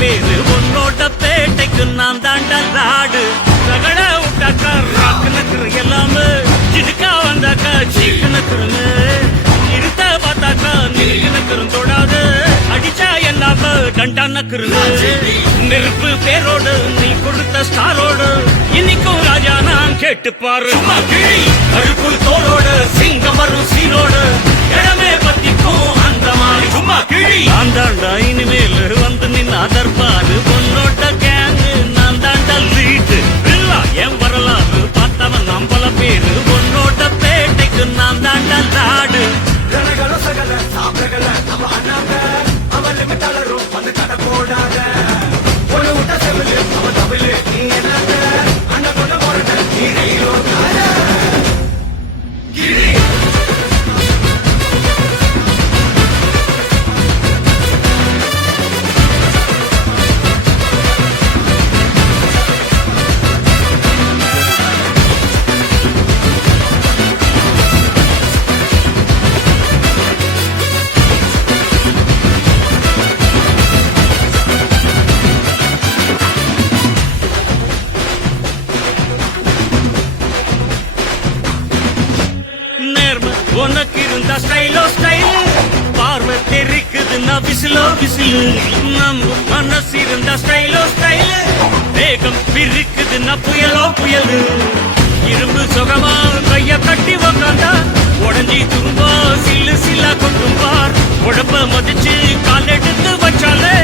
பேரு உன்னோட பேட்டைக்கு நான் தாண்டா லாடு ரகட விட்டாக்கா ராக்குனக்குரு எல்லாமே சிடுக்கா வந்தாக்கா சீக்குனக்குருன்னு இருத்த பார்த்தாக்கா நிற்குனக்குரும் தொடாது அடிச்சா எல்லாம டண்டானக்குருன்னு நெருப்பு பேரோடு நீ கொடுத்த ஸ்டாரோடு இன்னைக்கும் ராஜா நான் கேட்டு பாரு கருப்பு தோளோடு சிங்கம் வரும் சீரோடு இடமே பத்திக்கும் அந்த மாதிரி சும்மா கிழி நான் தாண்டா இனிமேல் வந்து நின்னா தர்பாரு உன்னோட கேங்கு நான் தாண்டா லீட்டு இல்லா என் வரலாறு பார்த்தவன் நம்பல பேரு உன்னோட பேட்டைக்கு நான் தாண்டா லாடு சகல சாப்பிடல நம்ம அண்ணாங்க அவன் லிமிட்டாளரும் வந்து கடை போடாத ஒரு விட்ட செவிலு அவன் தமிழு நீ என்னங்க அண்ணன் கொண்ட போறத நீ ரயிலோ உனக்கு இருந்த ஸ்டைலோ ஸ்டைல் பார்வை தெரிக்குதுன்னா விசிலோ விசிலு நம்ம மனசு இருந்த ஸ்டைலோ ஸ்டைல் வேகம் பிரிக்குதுன்னா புயலோ புயலு இரும்பு சுகமா கைய கட்டி உக்காந்தா உடஞ்சி துரும்பா சில்லு சில்லா கொட்டும் பார் உடம்ப மதிச்சு கால் எடுத்து வச்சாலே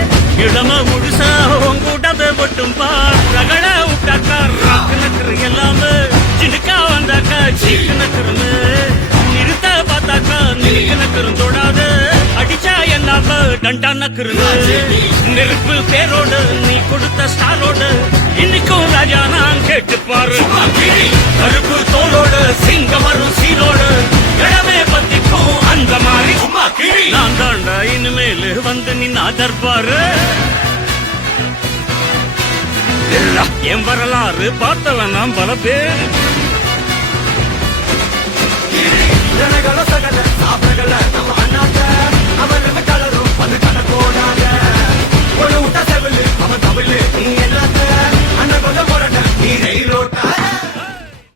இளம முழுசா உங்கூடாத மட்டும் பார் ரகட விட்டாக்கா ராக்குனக்குரு எல்லாமே சிடுக்கா வந்தாக்கா சீக்குனக்குருன்னு நிறுத்த பார்த்தாக்கா நிற்குனக்குரும் தொடாது அடிச்சா எல்லாம டண்டானக்குருன்னு நெருப்பு பேரோடு நீ கொடுத்த ஸ்டாரோடு இன்னைக்கும் ராஜா நான் கேட்டு பாரு கருப்பு தோளோடு சிங்கம் வரும் சீரோடு இடமே பத்திக்கும் அந்த மாதிரி சும்மா கிழி நான் தாண்டா இனிமேல் வந்து நின்னா தர்பாரு என் வரலாறு பார்த்தவன் நான் பல பேர்